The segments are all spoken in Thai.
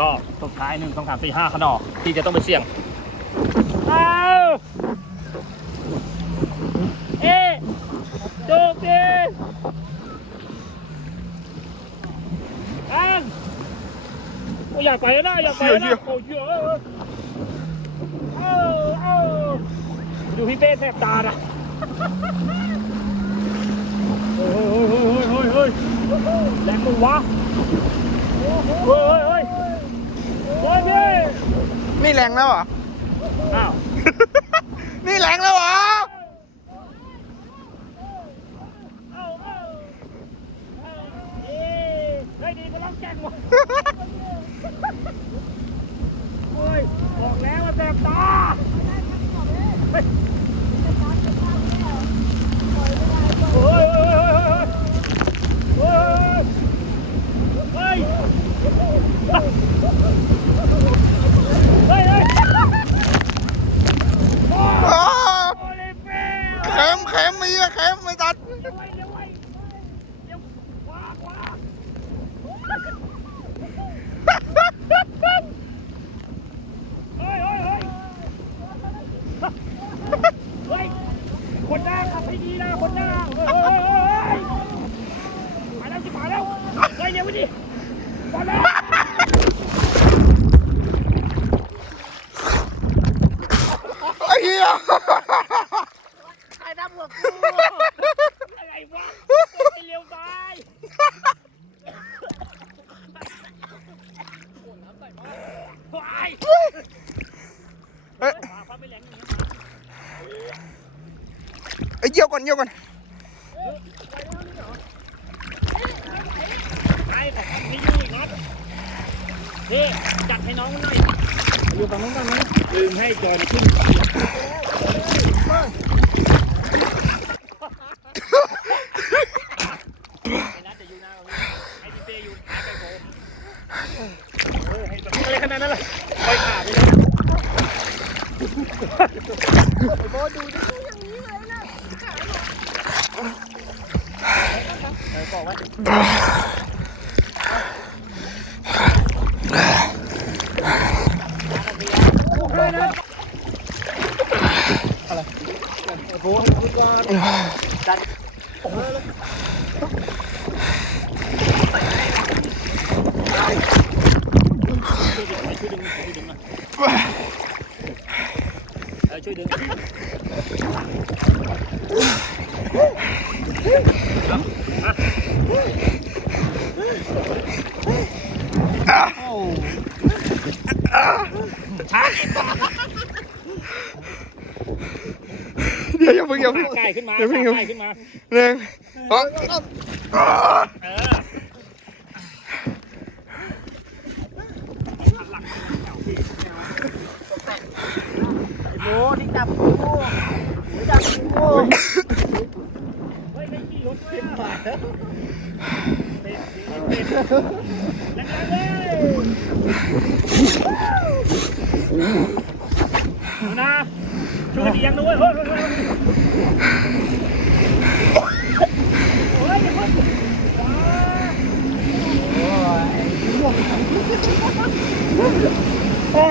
ก็สุดท้ายหนึ่งสองสามสี่ห้าขนอที่จะต้องไปเสี่ยงเอาเอ๊ะโจกดีอันโอ้ยอยากไปแล้วนะอยากไปแล้วนะโอ้ยเยอะเอาเอาดูพี่เป้แสบตานะเฮ้ยเฮ้ยเฮ้ยเฮ้ยเฮ้ยแรงมึงวะเฮ้ยเฮ้ยเฮ้ยเฮ้ยพี่ นี่แรงแล้วเหรอ อ้าว นี่แรงแล้วเหรอ cua โบดูดิเออบอกไว้อะไรโอ้โหพูดก่อนจัดโอ้โหช่วยดึงหน่อยช่วยดึงหน่อยช่วยดึงหน่อย เออช่วยดึงช้าเดี๋ยวอย่าเพิ่งอย่าเพิ่งใกล้ขึ้นมาอย่าเพิ่งอย่าใกล้เพิ่งขึ้นมา หนึ่งสอง เออ โบนี่จับกูจับกูเฮ้ยไม่ขี่รถด้วยอะเป็นเป็นเป็นแรงๆเลยเอานะช่วยกันเอียงด้วยเฮ้ยเฮ้ยเฮ้ยโอ้ยอย่าเพิ่งว้าต่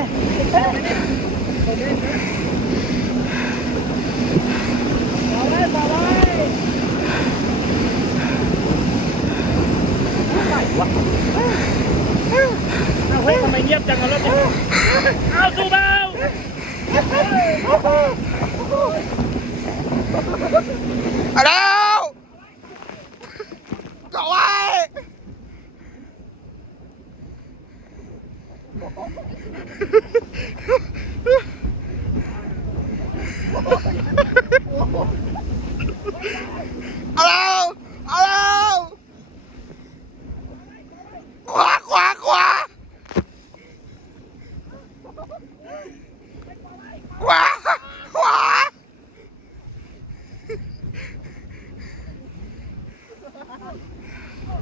Oh,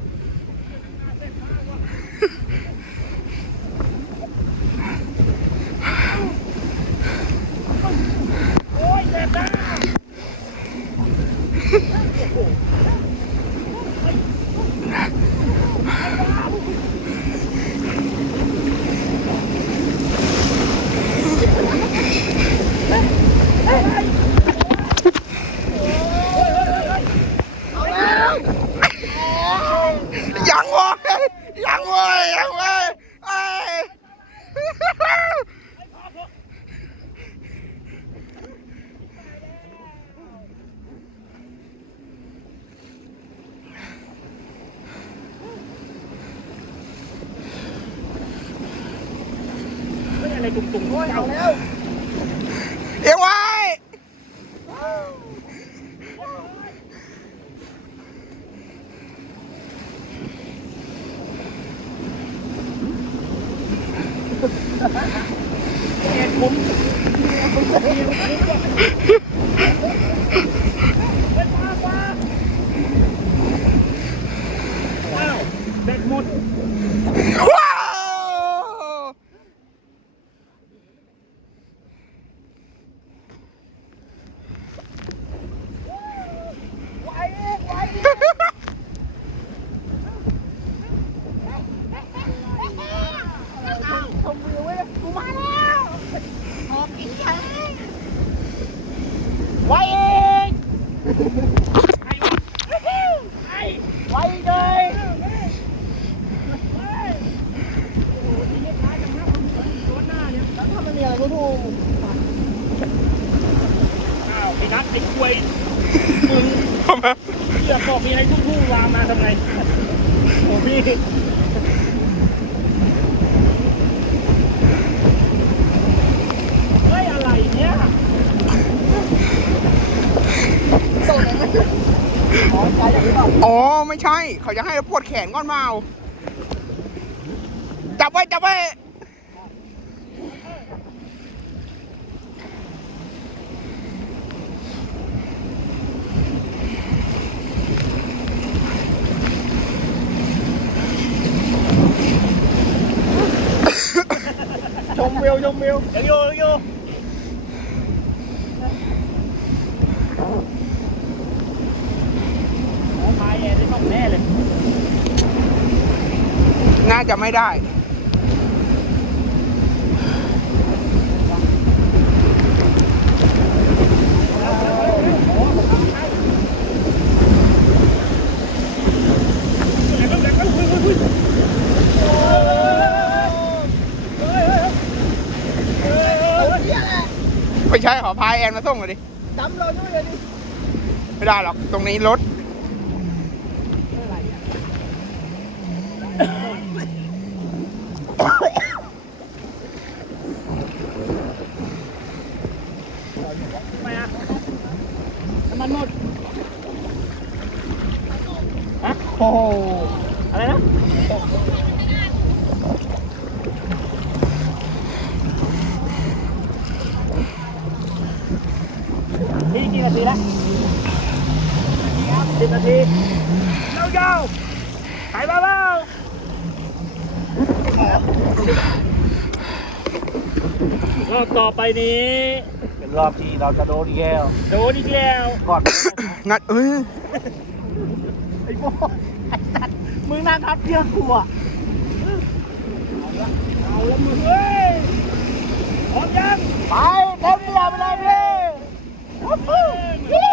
my God. ตุ่มตุ่มเอาแล้วเอียงว้เอ็ดผมอ้าวเบ็ดหมด ว้าว ชมวิวเว้ยกูมาแล้วหอบอีกอย่าง ไว้เองไว้เลยโอ้โหทีนี้ท้ายจังนะคนสวนสวนหน้าเนี่ย แล้วถ้ามันมีอะไรก็ถูก อ้าวไอ้นัทไอ้ควยมึงเลือกบอกมีอะไรทุ่งๆลามมาทำไงโอ้พี่เฮ้ยอะไรเนี่ย ตกเลยนะอ๋อใจ อ๋อ ไม่ใช่ เขาจะให้เราปวดแขนก่อนเมาจับไว้ จับไว้ชมวิวชมวิวยังอยู่ยังอยู่โอ้พาย แอร์ได้ต้องแน่เลย น่าจะไม่ได้ตัวเหี้ยแหละไม่ใช่ขอพายแอนมาส่งเลยดิ ดำเราด้วยเลยดิ ไม่ได้หรอก ตรงนี้รถ ทำไมอะน้ำมันหมดฮะ โอ้โห อะไรนะนี่กี่นาทีแล้วสิบนาทีเร็วๆไปเบาๆ รอบต่อไปนี้ เป็นรอบที่เราจะโดนอีกแล้วโดนอีกแล้วก่อน งัดเออไอ้โบ้ไอ้สัตว์มึงนั่งทับเชือกกูอะเอาแล้วมึงเฮ้ยพร้อมยังไปเต็มเรือไปเลยพี่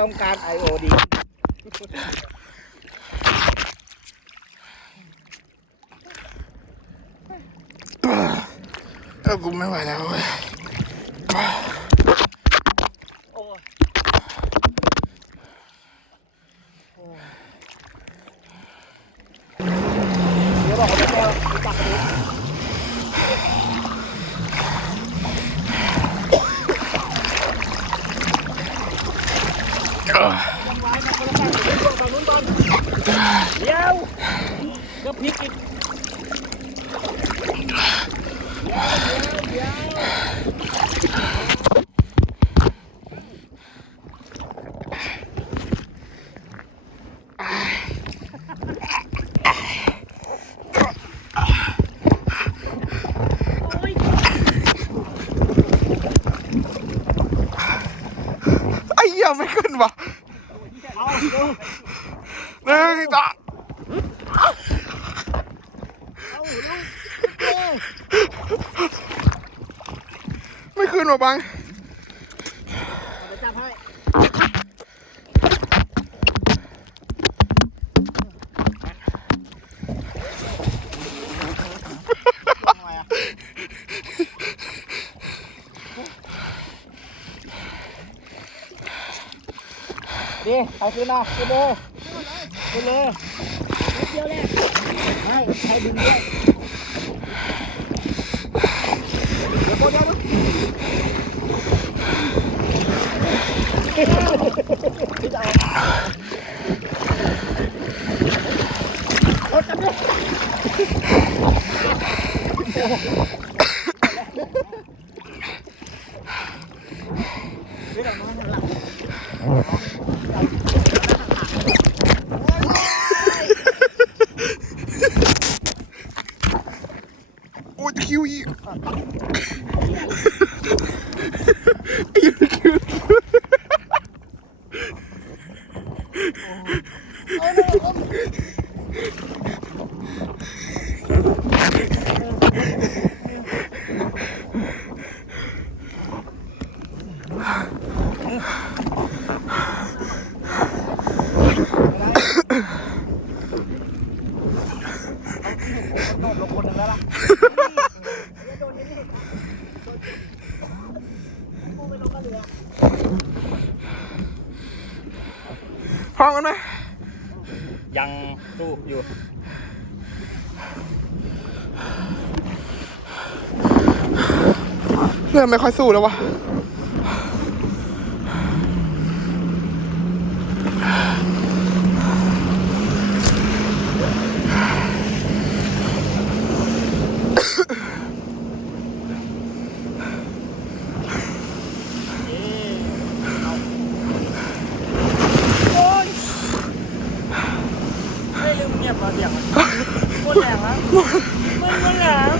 ต้องการไอโอดี เออกูไม่ไหวแล้วเว้ย โอ้ย เดี๋ยวบอกเขาไปแก้วไปจับไปดู เออ ยังไว้นะคนละฝั่งเดี๋ยวฝั่งนู้นก่อนเดี๋ยวก็พลิกอีกเดี๋ยวเดี๋ยว ไอ้เหี้ยไม่ขึ้นวะ เอาดู หนึ่งสองไม่ขึ้นหรอบังเอาไปจับให้ทำไงอะ ดิไปขึ้นนะขึ้นเลยขึ้นเลยนิดเดียวแหละไม่ใช้ดึงด้วยเดี๋ยวโคตรเดี๋ยวดูรถจับดิเฮ้ยเราน้อยหันหลัง โอ้ยคิวอีกพร้อมกันไหม ยังสู้ อยู่เริ่มไม่ค่อยสู้แล้ววะ เบี่ยงหมดแรงแล้วหมดหมดแรง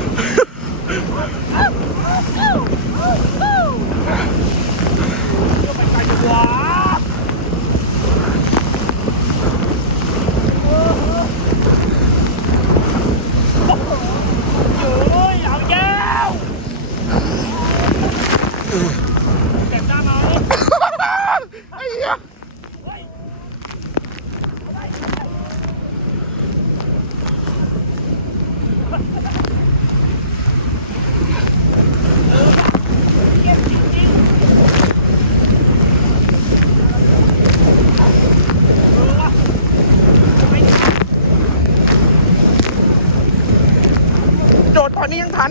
ไปไกลจังว ตอนนี้ยังทัน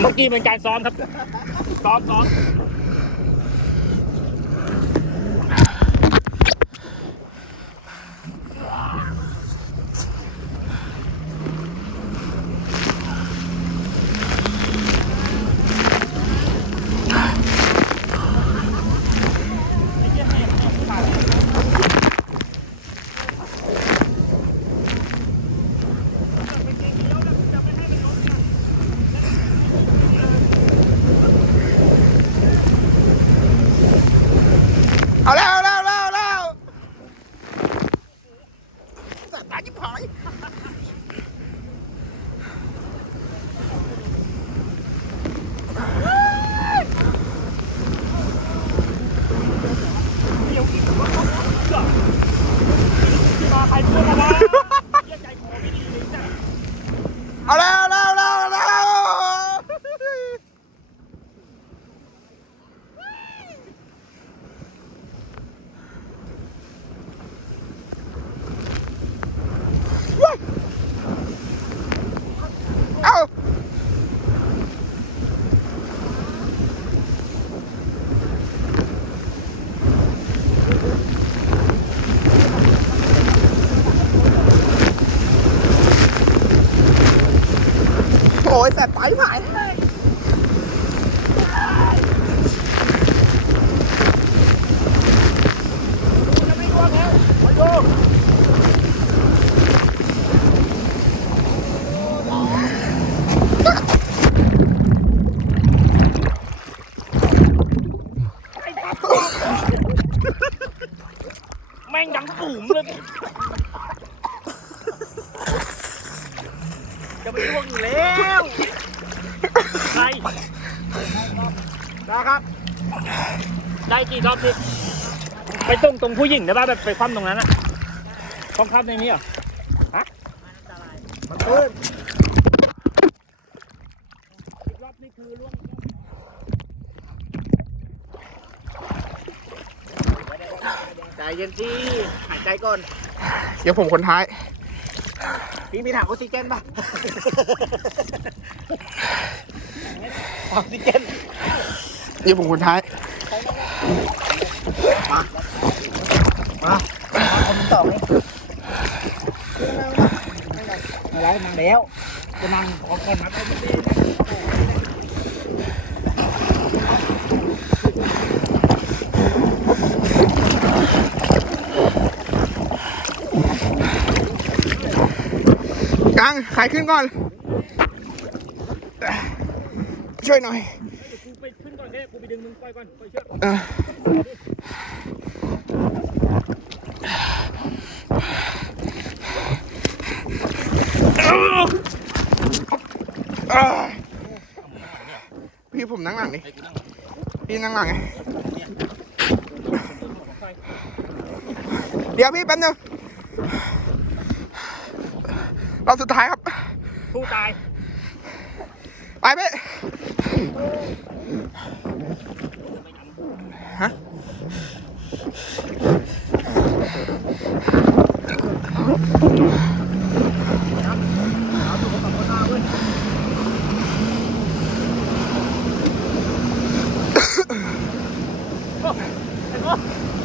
เมื่อกี้เป็นการซ้อมครับ ซ้อมซ้อม เอาแล้วเอาแล้วเอาแล้วเอาแล้วสัตว์ตายจิบหาย มาใครพูดมาแล้วเยี่ยใจคอไม่ดีเลยจ้ะ เอาแล้วเอาแล้วเอาแล้วเอาแล้วว้ายเอา โอ้ยแสบตายหายเลย แม่งดังปุ๋มเลย จะไปล่วงอยู่แล้ว ใคร นะครับ ได้กี่รอบดิไปส่งต รงผู้หญิงได้ป่ะแบบไปคว่ำตรงนั้นอะคว่ำคว่ำในนี้เหรอมันตื้นอีกรอบนี่คือล่วงใจเย็นจีหายใจก่อน เดี๋ยวผมคนท้าย พี่มีถังออกซิเจนป่ะ ออกซิเจน เดี๋ยวผมคนท้าย มา คนที่องนี่อะไรมาแล้วจะนั่งขอก่อนนะไม่ได้กังขายขึ้นก่อน ช่วยหน่อย กูไปขึ้นก่อนเนี่ยกูไปดึงมึงปล่อยก่อนปล่อยเชือก เออเอ้ยพี่ ผมนั่งหลังดิพี่นั่งหลังไงเดี๋ยวพี่แป๊บนึงรอบสุดท้ายครับสู้ตาย ไปพี่ 行こ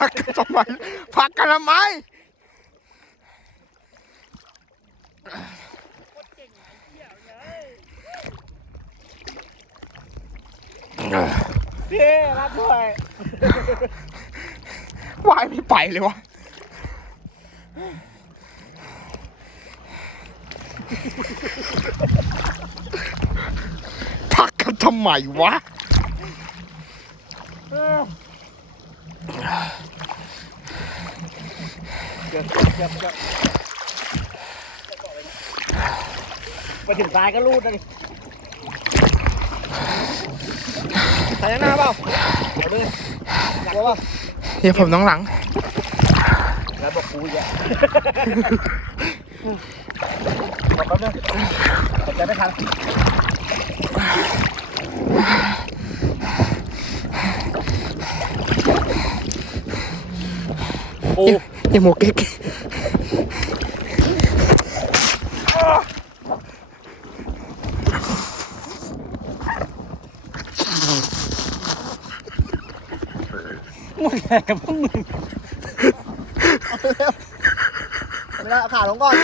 พักกันทำไมพักกันทำไมเออพี่รับด้วยว่ายไม่ไปเลยวะพักกันทำไมวะ เกือบเกือบเกือบไปถึงซ้ายก็รูดเลยใส่หน้าเปล่าเดี๋ยวดูอยากรู้เปล่าเดี๋ยวผมต้องหลัง แล้วบอกกูอีกอะบอกแป๊บนึงหายใจไม่ทันโอ้อย่าโมเก๊กมึงแข่กับพวกมึงเอาเร็วเอาขาลงก่อน